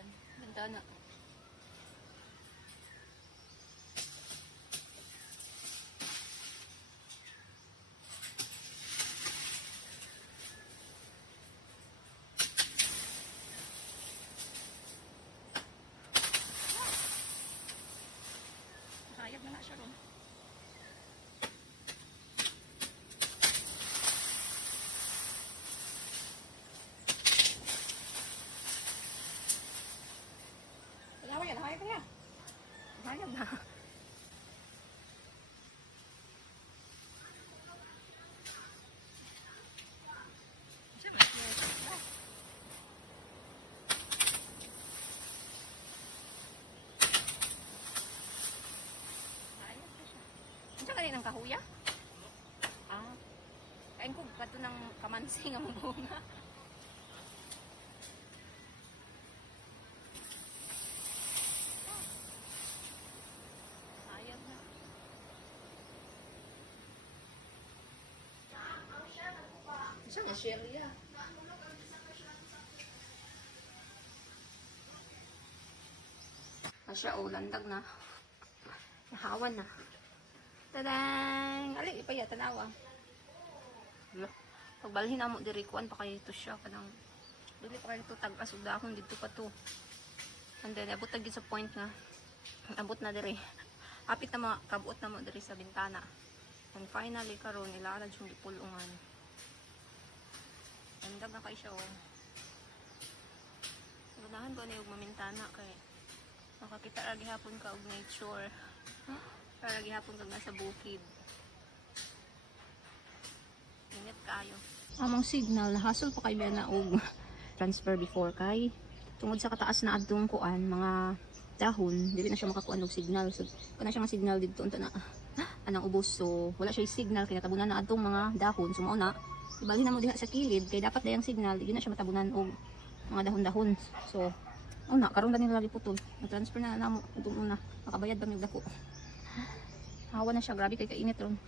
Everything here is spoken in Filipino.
kuan bintana. Hayag na siya ron. Hayag na. Hayag na. Andiyan ka rin ng kahuya? Ah. Kain ko bato ng kamansi nga mabunga. Sayang na. Siya nga Shelia. Asya o landag na. Nahawan na. Tadang! Ali, ipaya, tanawa. Pagbalhin na mo, dirikuan pa kayo ito siya. Kanang, dili pa kayo ito tag-as. Udahon, dito pa to. And then, abot tagin sa point nga. Abot na diri. Apit na mga, kabuot na mo diri sa bintana. And finally, karon ilalad yung dipulungan. Landag na kayo siya, oh. Ganahan ba na yung mamintana kay makakita lagi hapon ka og nature. Para gihapon kag nasa bukid. Ingat kayo. Among signal hasol pa kay na og transfer before kay tungod sa kataas na adtong kuan mga dahon, dili na siya makakuan og signal. So kana siya nga signal didto unta na anang ubos. So wala siya signal kay natabunan na adtong mga dahon. So mao na ibalhin na mo diha sa kilid kay dapat dayang signal dili na siya matabunan og mga dahon-dahon. So na karon gani lagi putol. Na-transfer na namo itong una. Makabayad ba mi og dako. Hawa na siya, grabe kay kainit ron.